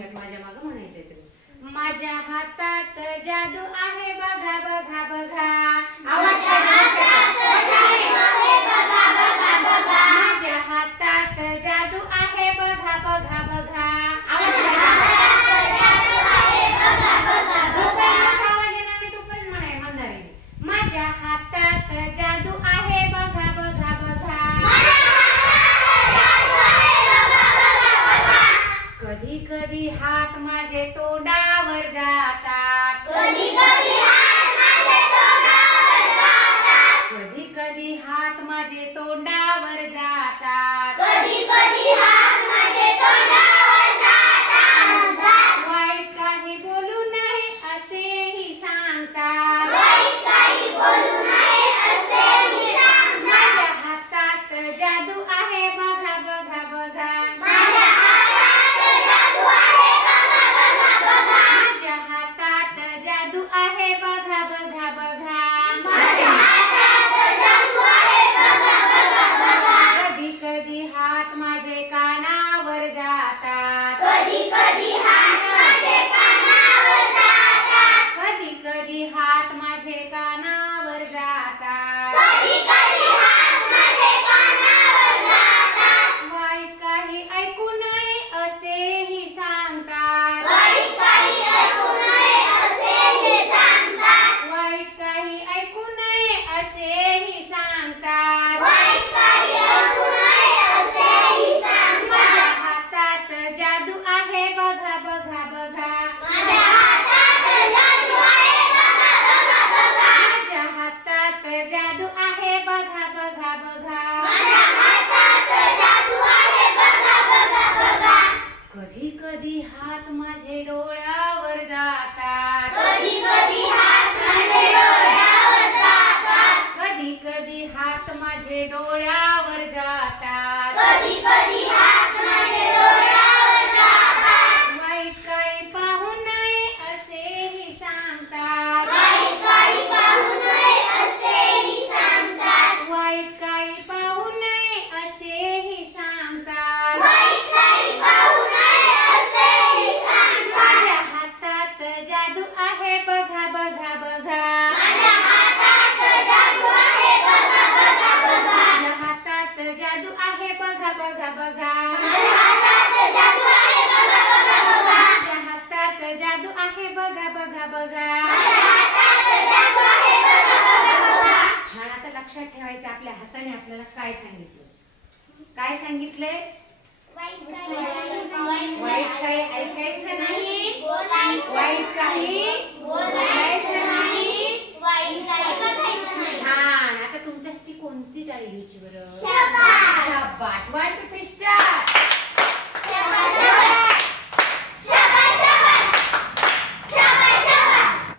म्हणूयात, माझ्या मागे म्हणायचंय तुम्ही. माझ्या हातात जादू आहे बघा बघा बघा. माझ्या हातात जादू आहे बघा बघा बघा. माझ्या हातात जादू आहे बघा बघा बघा. कधी कधी हात माझे तोंडावर जातात. कधी कधी हात माझे तोंडावर जातात. वाईट काही बोलू नये असेही सांगतात. माझ्या हातात जादू आहे बघा बघा बघा. माझ्या हातात जादू आहे बघा बघा बघा. कधी कधी हात माझे कानावर जातात. कधी कधी हात माझे कानावर जातात. वाईट काही ऐकू नये असेही सांगतात. वाईट काही ऐकू नये असेही सांगतात. माझ्या हातात जादू आहे बघा बघा बघा. माझ्या हातात जादू आहे बघा बघा बघा. कधी कधी हात माझे डोळ्यावर जातात. कधी कधी हात माझे डोळ्यावर जातात. वाईट काही पाहू नये असेही सांगतात. वाईट काही पाहू नये असेही सांगतात. माझ्या हातात जादू आहे बघा बघा बघा. माझ्या हातात जादू आहे बघा बघा बघा. छान. आता लक्षात ठेवायचं आपल्या हाताने आपल्याला काय सांगितलं. काय सांगितलंय? वाईट काही ऐकायचं नाही. वाईट काही बोलायचं नाही. छान. आता तुमच्यासाठी कोणती टाळी घ्यायची बरं?